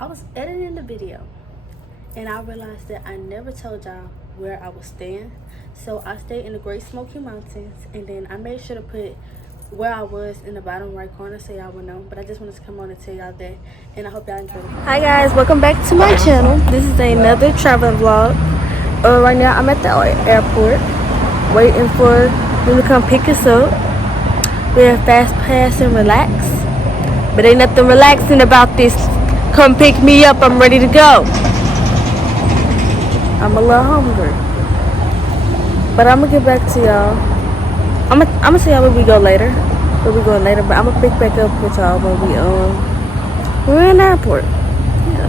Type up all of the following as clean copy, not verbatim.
I was editing the video and I realized that I never told y'all where I was staying. So I stayed in the Great Smoky Mountains, and then I made sure to put where I was in the bottom right corner so y'all would know. But I just wanted to come on and tell y'all that, and I hope y'all enjoy it. Hi guys, welcome back to my channel. This is another traveling vlog. Right now I'm at the airport waiting for them to come pick us up. We're fast pass and relax, but ain't nothing relaxing about this. Come pick me up, I'm ready to go. I'm a little hungry, but I'm gonna get back to y'all. I'm gonna tell y'all where we go later. Where we going later, but I'm gonna pick back up with y'all when we're in the airport. Yeah.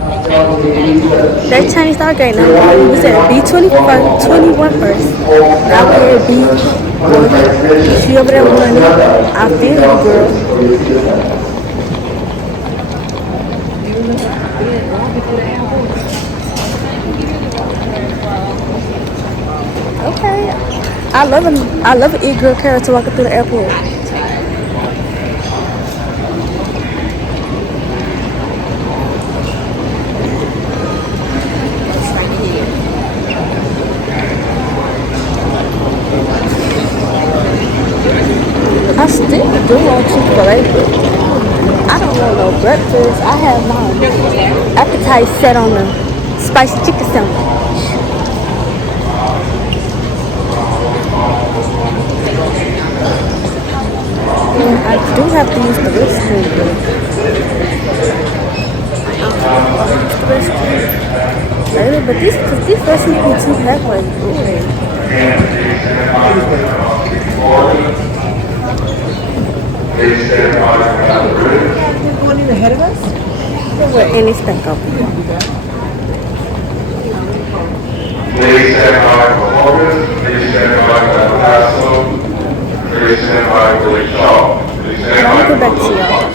They changed our gate now. We was at B21 first. Now we're at B1. She over there running. I feel you, girl. Okay. I love an e-girl character walking through the airport. I still do want Chick-fil-A, but I don't want no breakfast. I have my appetite set on the spicy chicken sandwich. I do have to use the restroom, but these restrooms be too halfway. Going in ahead of us? And it's back open. Please stand by for Hogan. Please stand by for El Paso. Please stand by for the Shaw. Please stand by I'll for go back to the y'all.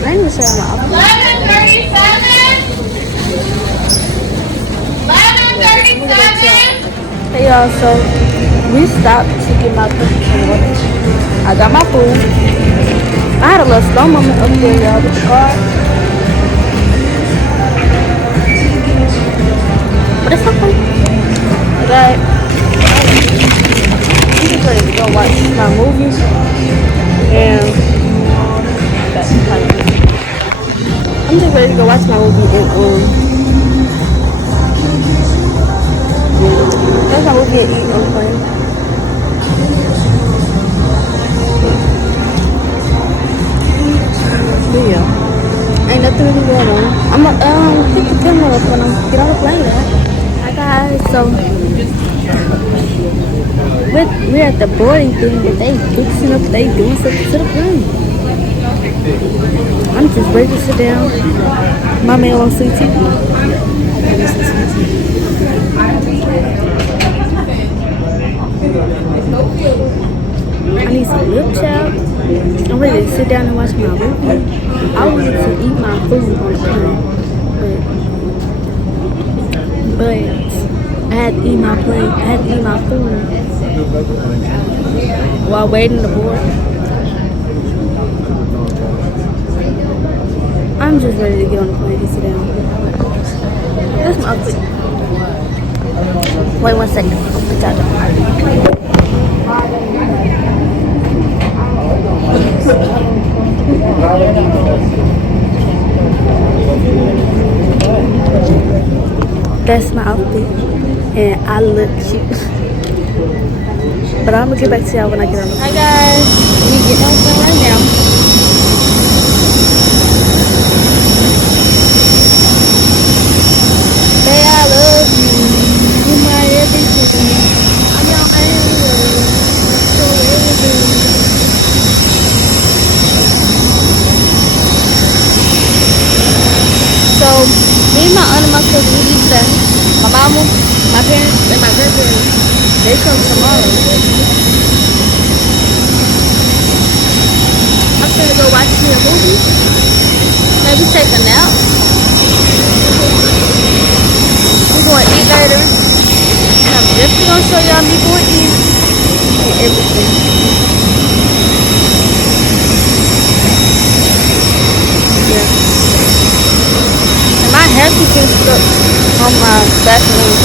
I didn't say I'm up. 11:37. Hey y'all, so we stopped to get my food. I got my food. I had a little slow moment up there, y'all, with the car. But it's okay. Alright. I'm just ready to go watch my movie. And I'm just ready to go watch my movie and that's my movie and eat on the plane. Yeah. Ain't nothing really going on. I'm gonna pick the camera up when I get on the plane. Hi guys, so we're at the boarding thing, but they fixing up, they doing something to the plane. I'm just ready to sit down. My man wants sweet tea. I need some milk chow. I'm ready to sit down and watch my movie. I wanted to eat my food on the plane, but I had to eat my plane. I had to eat my food while waiting to board. I'm just ready to get on the plane and sit down. That's my outfit. Wait 1 second. I'll put y'all down. That's my outfit, and I look cute. But I'm gonna get back to y'all when I get on the plane. Hi guys, we get on the plane right now. Say I love you, you're my everything. I'm your angel, so everything. So me and my house because we leave today. My mama, my parents, and my grandparents, they come tomorrow. I'm gonna go watch me a movie. Maybe take a nap. We're going to eat later. And I'm definitely gonna show y'all me going to eat and everything. Yeah. And my hair keeps getting stuck on my bathroom.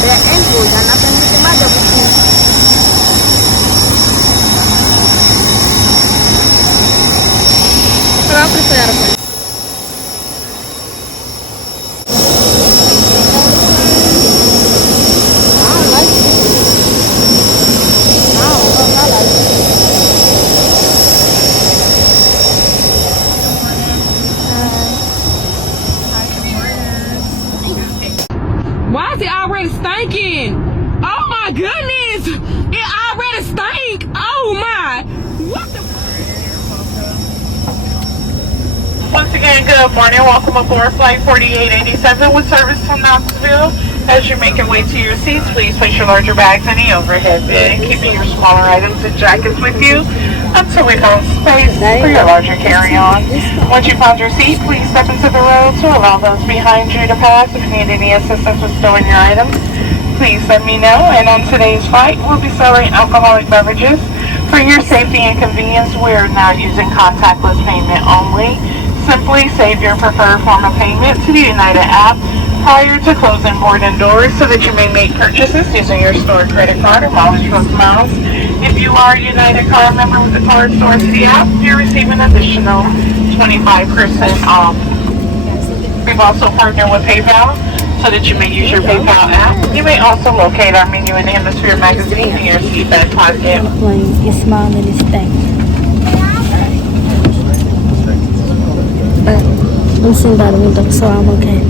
That angle got nothing to do with my double chin. But I'm gonna play out of play. I don't like it. I don't know if I like it. Why is it already stinking? Oh my goodness! It already stink! Oh my! What the? Once again, good morning. Welcome aboard Flight 4887 with service to Knoxville. As you make your way to your seats, please place your larger bags in the overhead bin, keeping your smaller items and jackets with you until we have space for your larger carry-on. Once you found your seat, please step into the row to allow those behind you to pass. If you need any assistance with storing your items, please let me know. And on today's flight, we'll be selling alcoholic beverages. For your safety and convenience, we are now using contactless payment only. Simply save your preferred form of payment to the United app prior to closing boarding doors so that you may make purchases using your store credit card or mileage plus miles. If you are a United card member with the card stored to the app, you receive an additional 25% off. We've also partnered with PayPal so that you may use your PayPal app. You may also locate our menu in the Hemisphere magazine in your seat back pocket. It's small and it's thick. But I'm sitting by the window, so I'm okay.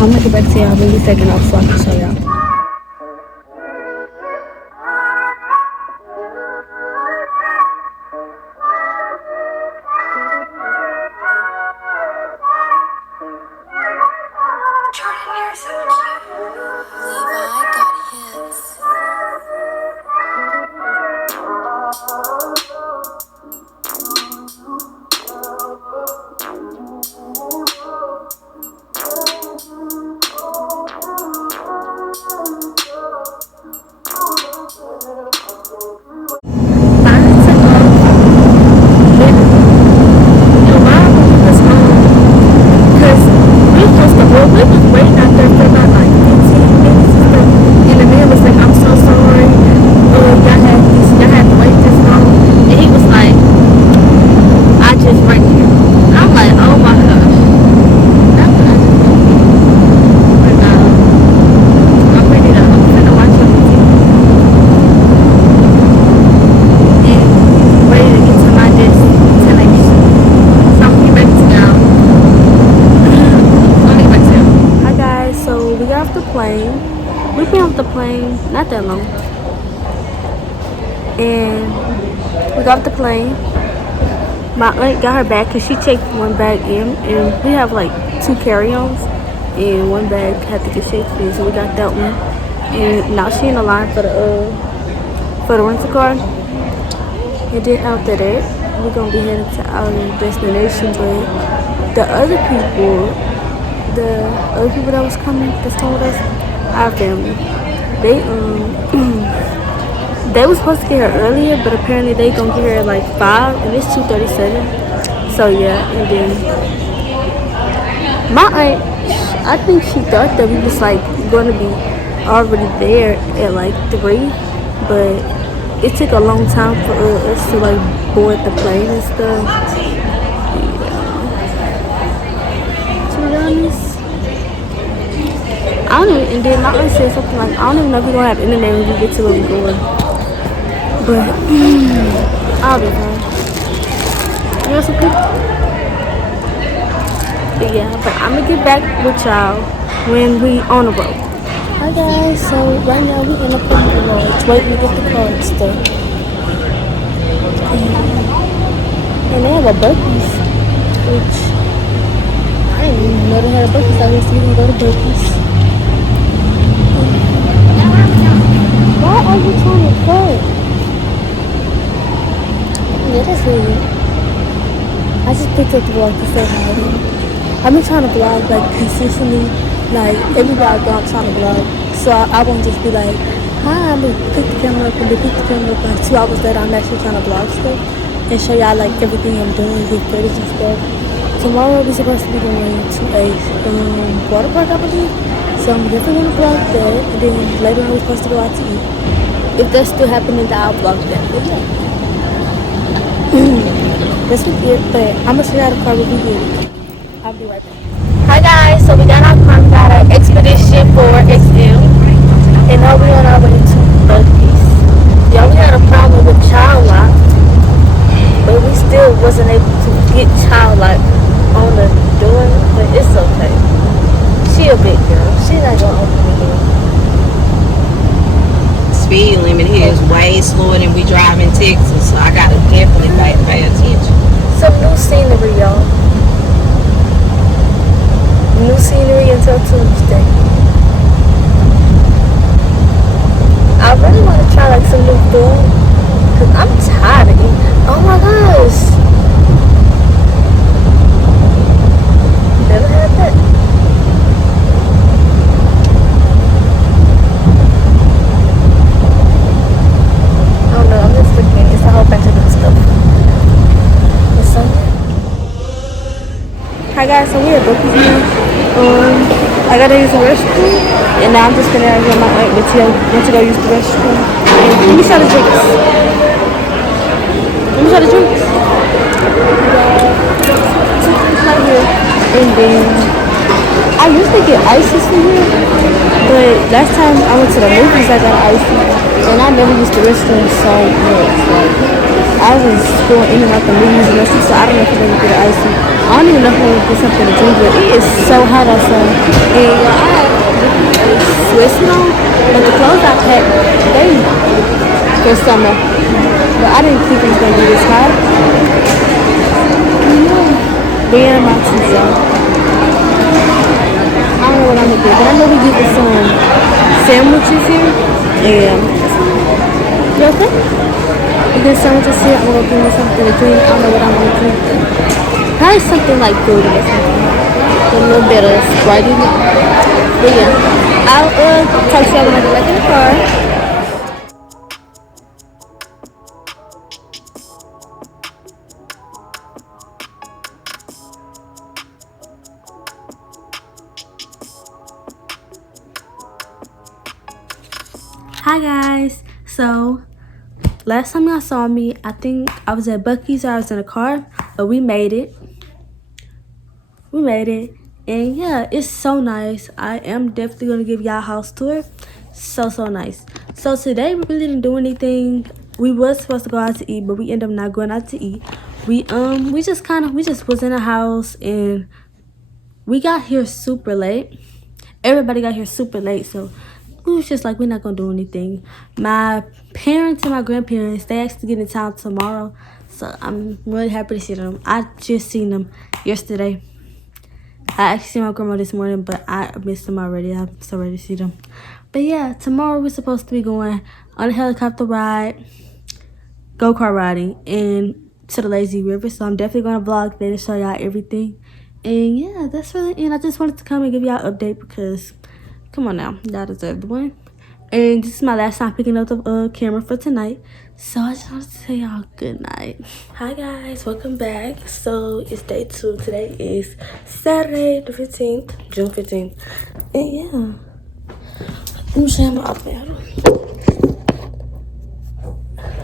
I'm gonna get back to y'all really taking off so I can show y'all. We've been off the plane not that long, and we got off the plane. My aunt got her bag because she checked one bag in, and we have like 2 carry-ons, and one bag had to get checked in, so we got that one. And now she in the line for the rental car. And then after that, we're gonna be heading to our destination. But the other people that was coming, that's staying with us, our family, they was supposed to get here earlier, but apparently they gonna get here at like 5, and it's 2:37. So yeah, and then my aunt, I think she thought that we was like gonna be already there at like 3, but it took a long time for us to like board the plane and stuff. Yeah. To be honest, I don't even, and then my aunt said something like, I don't even know if we're gonna have internet when we get to where we're going. But I'll be fine. You want something? But yeah, but I'm gonna get back with y'all when we on the road. Hi guys, so right now we in the garage waiting to get the car and stuff. And they have a Buc-ee's. which I didn't even know they had a Buc-ee's out here, so we can go to Buc-ee's. Why are you trying to cut? Yeah, that's weird. I just picked up the vlog to say hi to you. I've been trying to vlog like consistently, like every vlog I'm trying to vlog. So I won't just be like, hi, I'm gonna pick the camera up and then pick the camera up. Like 2 hours later, I'm actually trying to vlog stuff and show y'all like everything I'm doing, get footage and stuff. Tomorrow we're supposed to be going to a water park, I believe. So I'm definitely gonna vlog that, and then later on we're supposed to go out to eat. If that's still happening, then I'll vlog that. But yeah, that's what it. But I'm gonna show y'all the car when we get it. I'll be right back. Hi guys, so we got our car, we got our Expedition 4XL, and now we're on our way to Buc-ee's. Y'all, we had a problem with child lock, but we still wasn't able to get child lock on the door, but it's okay. She a big girl, she's not gonna open the door. Speed limit here is way slower than we drive in Texas, so I gotta definitely pay attention. Some new scenery, y'all. New scenery until Tuesday. I really want to try like some new food, cause I'm tired of eating. Oh my gosh. Never had that. I don't know, I'm just looking. It's a whole bunch of good stuff. It's something. Hi guys, so we at Buc-ee's now. I gotta use the restroom, and now I'm just gonna get my aunt Matilda went to go use the restroom. And let me show the drinks. Let me show the drinks. Right here. And then I usually get ices from here, but last time I went to the movies, I got icy, and I never used the restroom so much. Like I was going in and out the movies and restroom, so I don't know if I'm gonna get icy. I don't even know if I'm gonna get something to drink, but it is so hot outside. And I have Swiss on, but the clothes I packed, they for summer. But I didn't think it was gonna be this hot. Being in my season. I don't know what I'm gonna do, but I know we get some sandwiches here. And you okay? We get sandwiches here. I'm gonna give me something to drink. I don't know what I'm gonna drink. Probably something like food or something. With a little bit of Sprite in it. But yeah, I'll talk to y'all when I get back in the car. Hi guys, so last time y'all saw me, I think I was at Buc-ee's or I was in a car, but we made it. We made it, and yeah, it's so nice. I am definitely gonna give y'all a house tour. So nice. So today we really didn't do anything. We was supposed to go out to eat, but we ended up not going out to eat. We just was in a house, and we got here super late. Everybody got here super late, so we was just like, we're not gonna do anything. My parents and my grandparents, they actually get in town tomorrow, so I'm really happy to see them. I just seen them yesterday. I actually seen my grandma this morning, but I missed them already. I'm so ready to see them. But yeah, tomorrow we're supposed to be going on a helicopter ride, go-kart riding, and to the lazy river. So I'm definitely gonna vlog there to show y'all everything. And yeah, that's really it. I just wanted to come and give y'all an update because come on now, y'all deserve the one. And this is my last time picking up the camera for tonight, so I just wanted to tell y'all good night. Hi guys, welcome back. So it's day 2. Today is Saturday the 15th, June 15th. And yeah, let me show you my outfit.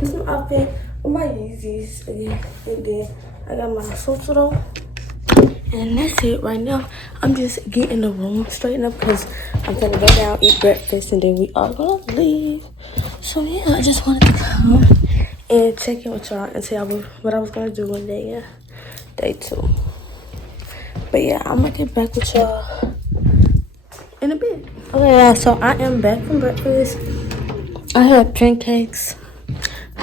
This is my outfit with my Yeezys again, and then I got my suits on. And that's it right now. I'm just getting the room straightened up because I'm gonna go down, eat breakfast, and then we are gonna leave. So yeah, I just wanted to come and check in with y'all and tell y'all what I was gonna do one day. Yeah, day 2. But yeah, I'm gonna get back with y'all in a bit. Okay, y'all, so I am back from breakfast. I had pancakes,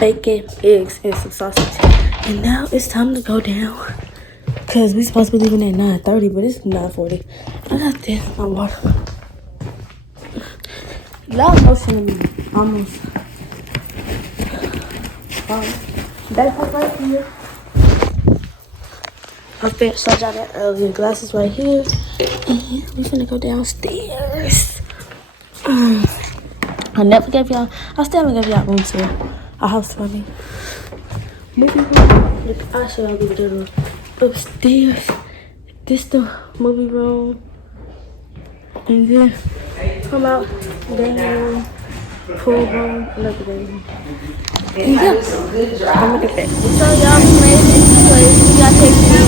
bacon, eggs, and some sausage. And now it's time to go down Cause we supposed to be leaving at 9:30, but it's 9:40. I got this. My water. Y'all motion me almost. Backpack right here. I finished y'all that earlier. Glasses right here. And we finna go downstairs. I never gave y'all. I still haven't gave y'all room tour. A house for me. Movie room. Look, I'll show y'all the room. Upstairs. This the movie room. And then come out. Game room. Pool room. Another game room. And yeah. I'm gonna get back. So y'all, we made it to the place. We got taken in.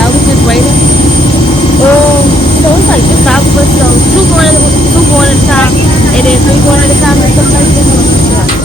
Now we just waiting. So it's like the 5 of us. So two going at a time, and then 3 going at a time and stuff like that. Yeah.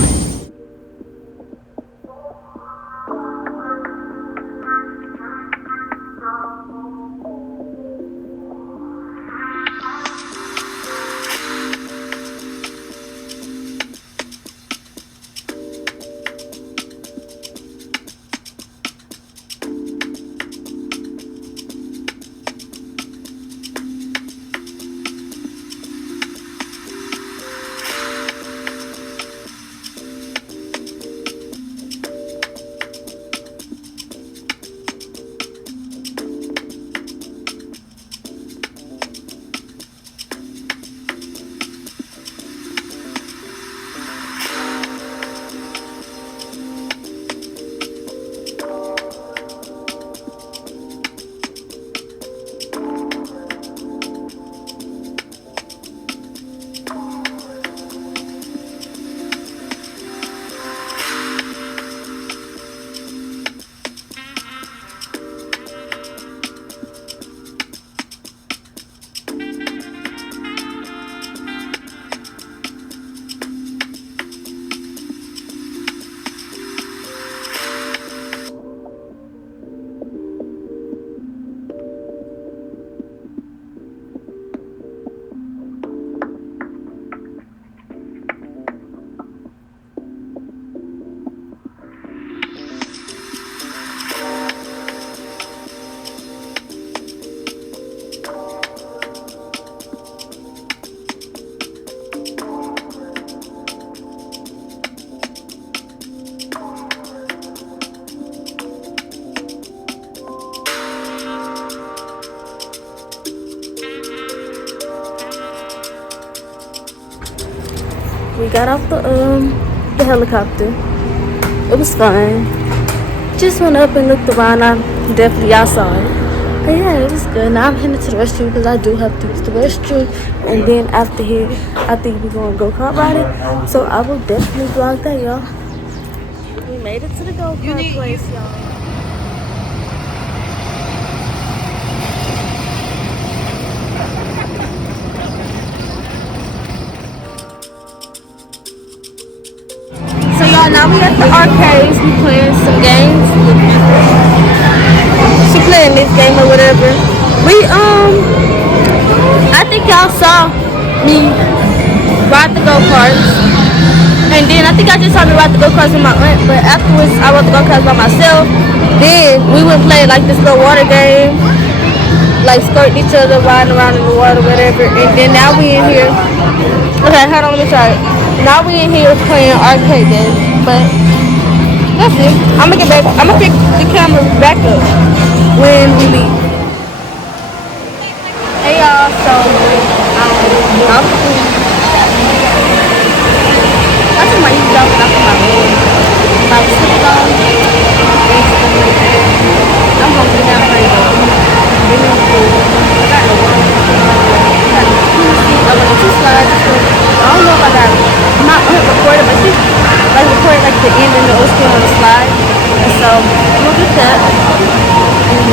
We got off the helicopter. It was fun. Just went up and looked around. Y'all saw it. But yeah, it was good. Now I'm heading to the restroom because I do have to use the restroom. And then after here, I think we're going to go kart riding. So I will definitely vlog that, y'all. We made it to the go-kart place, y'all. Now we at the arcades, we playing some games. She playing this game or whatever. I think y'all saw me ride the go-karts. And then I think I just saw me ride the go-karts with my aunt, but afterwards I rode the go-karts by myself. Then we went play like this little water game. Like skirting each other, riding around in the water, whatever. And then now we in here. Okay, hold on, let me try it. Now we in here playing arcade games. But that's it. I'm gonna pick the camera back up when we leave. Hey y'all, so I'm cool. I took my YouTube off of my room. My sleep on. I'm hungry now. I'm ready to go. I got no one. I got 2 slides. I don't know if I got my aunt recorded, but she recorded like the end and the old screen on the slide. And so we'll get that. And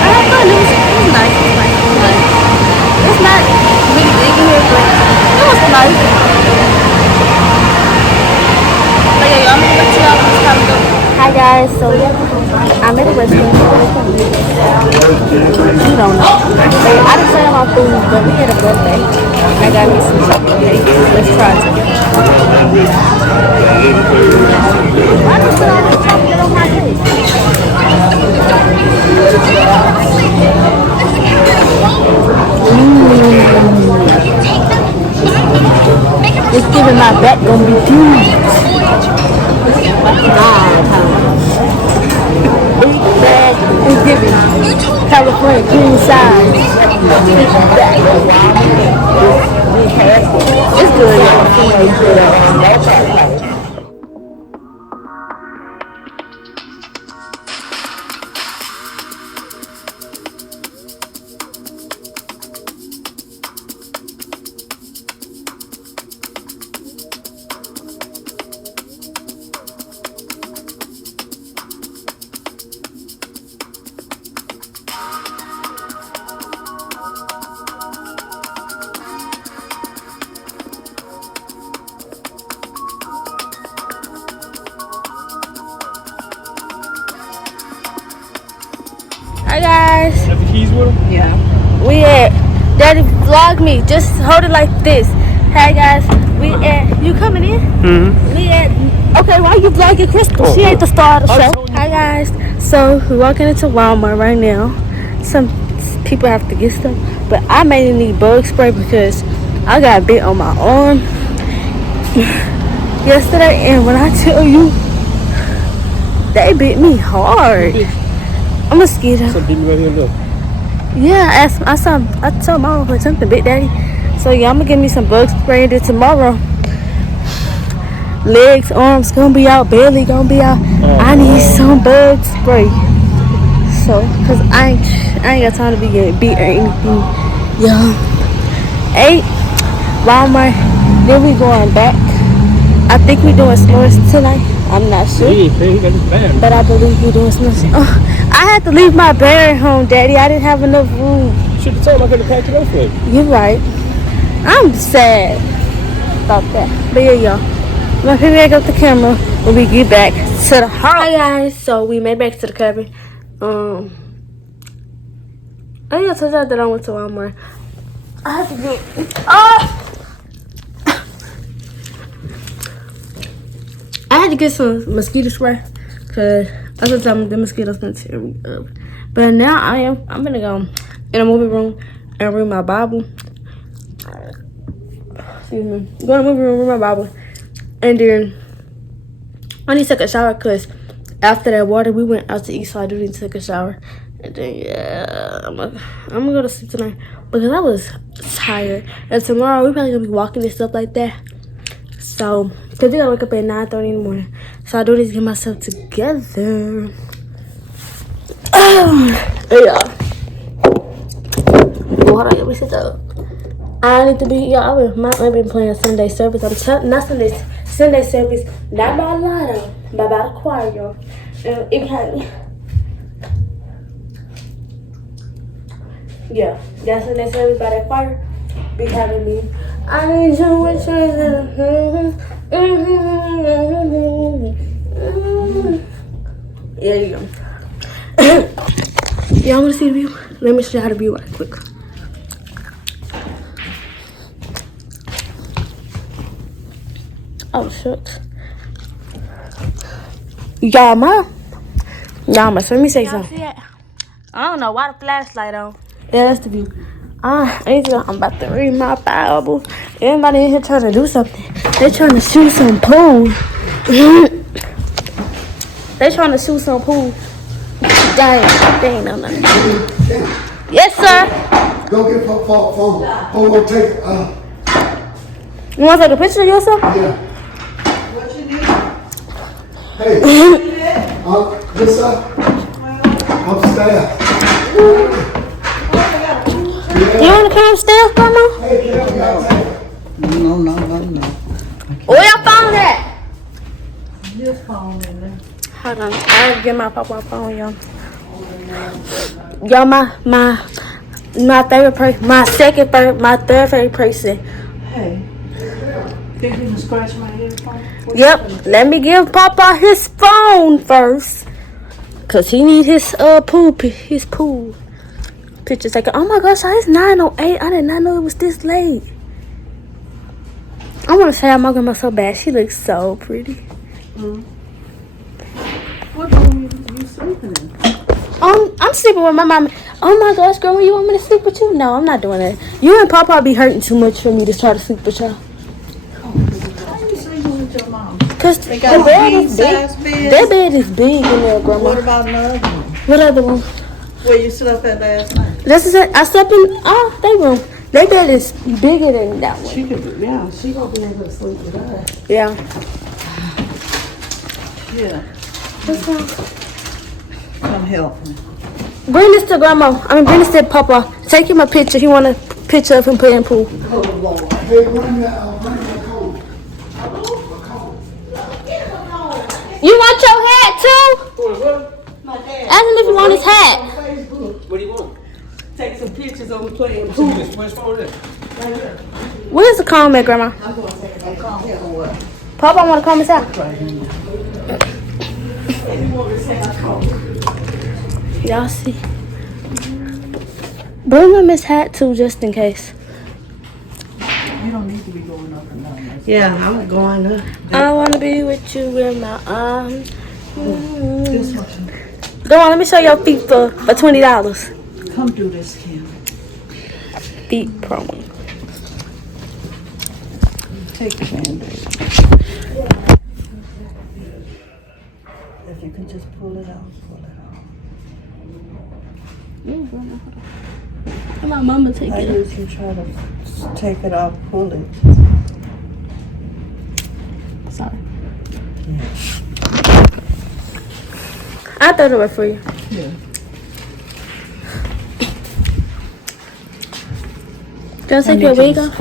I had fun. It was nice. It was nice. It's not really big in here, but it was nice. But yeah, y'all, I'm gonna let y'all this time go. Hi guys, so I'm at a restaurant. You don't know. I didn't say my food, but we had a birthday. I got me some chocolate cake. Let's try it together. Why don't you put all this chocolate on my cake? It's giving my back gonna be huge. Big bag. It's giving California king size. It's good, y'all. Hi guys. Have the keys with him? Yeah. We at Daddy vlog me. Just hold it like this. Hi guys. We at you coming in? Mm-hmm. We at okay. Why you vlogging Crystal? She ain't the star of the show. Hi guys. So we're walking into Walmart right now. Some people have to get stuff, but I mainly need bug spray because I got bit on my arm yesterday, and when I tell you, they bit me hard. A mosquito. Something right here, look. Yeah, I told mom for something, Big Daddy. So yeah, I'm gonna give me some bug spray and then tomorrow. Legs, arms gonna be out, belly gonna be out. I need some bug spray. So, cause I ain't got time to be getting beat or anything. Yeah. 8 Walmart. Then we going back. I think we doing s'mores tonight. I'm not sure. But I believe we doing s'mores. I had to leave my bear at home, Daddy. I didn't have enough room. You should have told him I could have packed it up for you. You're right. I'm sad about that. But yeah, y'all. I'm gonna pick back up the camera when we get back to the house. Hi guys. So we made back to the cabin. I think I told y'all that I went to Walmart. I have to get I had to get some mosquito spray because I was telling the mosquitoes gonna tear me up. But now I'm gonna go in a movie room and read my Bible. Excuse me. Go in the movie room, read my Bible, and then I need to take a shower because after that water we went out to eat, so I do need to take a shower. And then yeah, I'm gonna go to sleep tonight because I was tired. And tomorrow we probably gonna be walking and stuff like that. So, cause we gotta wake up at 9:30 in the morning. So I do need to get myself together. Yeah. Hold on, let me sit up. I need to be, yeah, I've been playing Sunday service. Not Sunday service, not by Lotto, but by the choir, y'all. And it had me. Yeah, that's Sunday service by the choir. Be having me. I need you with yeah, you go. Y'all wanna see the view? Let me show you how to view right quick. Oh shucks. Y'all, let me say something. I don't know why the flashlight on. Yeah, that's the view. I'm about to read my Bible. Everybody in here trying to do something. They trying to shoot some pool. They trying to shoot some pool. Dang, they ain't know nothing. Yes, sir. Go get phone. Phone will take You want to take a picture of yourself? yeah. What you need? Hey. Yes, sir. Upstairs. You want to come upstairs, Grandma? Hey, get up, y'all. No. Where your phone at? This phone in there. Hold on, I have to get my pop-up phone, y'all. Y'all, my favorite person, my third favorite person. Hey, think you can scratch my earphone? Yep, let me give Papa his phone first, cause he need his pool picture taken. Oh my gosh, it's 9:08. I did not know it was this late. I want to say my grandma so bad. She looks so pretty. What room you sleeping in? I'm I'm sleeping with my mom. Oh my gosh, grandma, you want me to sleep with you? No, I'm not doing that. You and Papa be hurting too much for me to try to sleep with y'all. Why you sleeping with your mom? Cause They the got bed king is big. size beds. That bed is big in there, grandma. What about another one? What other one? Where you slept at last night? This is it. I slept in their room. Their bed is bigger than that one. She could, yeah, she gonna be able to sleep with us. Yeah. Yeah, What's wrong? come help me. Bring this to grandma. Bring this to Papa. Take him a picture. He want a picture of him playing in pool. Hey, bring that coat. You want your hat too? My dad. Ask him if you want his hat. On Facebook. What do you want? Take some pictures of me playing Where's pool. where's phone there? Right here. Where's the comb at, grandma? I'm gonna take it. Come here or what? Papa want to comb his hat. Right here. You want me to say I call? Y'all see. Bring him his hat too, just in case. You don't need to be going up and down. Yeah, I'm going up. I want to be with you in my arms. This one. Go on, let me show your feet for $20. Come do this, Kim. Feet promo. Take the band-aid. If you can just pull it out, pull it out. My mama take I it. usually try to take it out, pull it. Sorry. I thought it was for you. Yeah. Gonna take your wig off?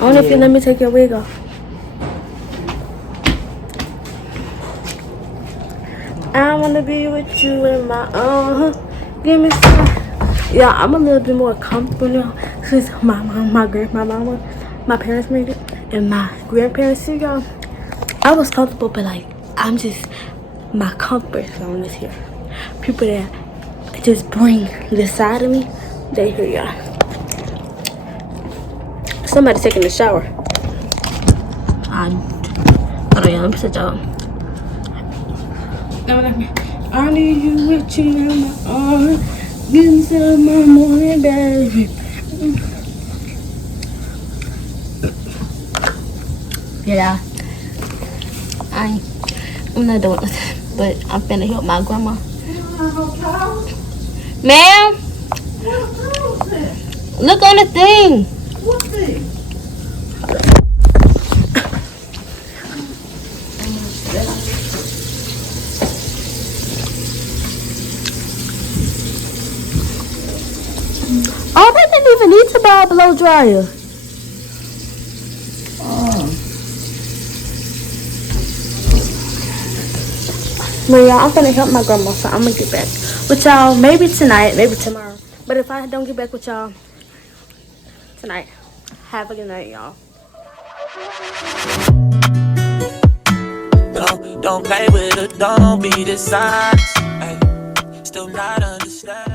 Only if you let me take your wig off. I wanna be with you in my give me some. Yeah, I'm a little bit more comfortable now since my parents made it, and my grandparents too, y'all. I was comfortable, but like my comfort zone is here. People that just bring this side of me, they here, y'all. Somebody taking a shower. Hold on, y'all. Let me sit down. I need you with you in my arms. Give me some my morning, baby. Yeah, I'm not doing this, but I'm finna help my grandma. Ma'am, look on the thing. What thing? Oh, they didn't even need to buy a blow dryer. Well, y'all, I'm gonna help my grandma, so I'm gonna get back with y'all maybe tonight, maybe tomorrow. But if I don't get back with y'all tonight, have a good night, y'all. Don't play with it, don't be dishonest. Ay, still not understand.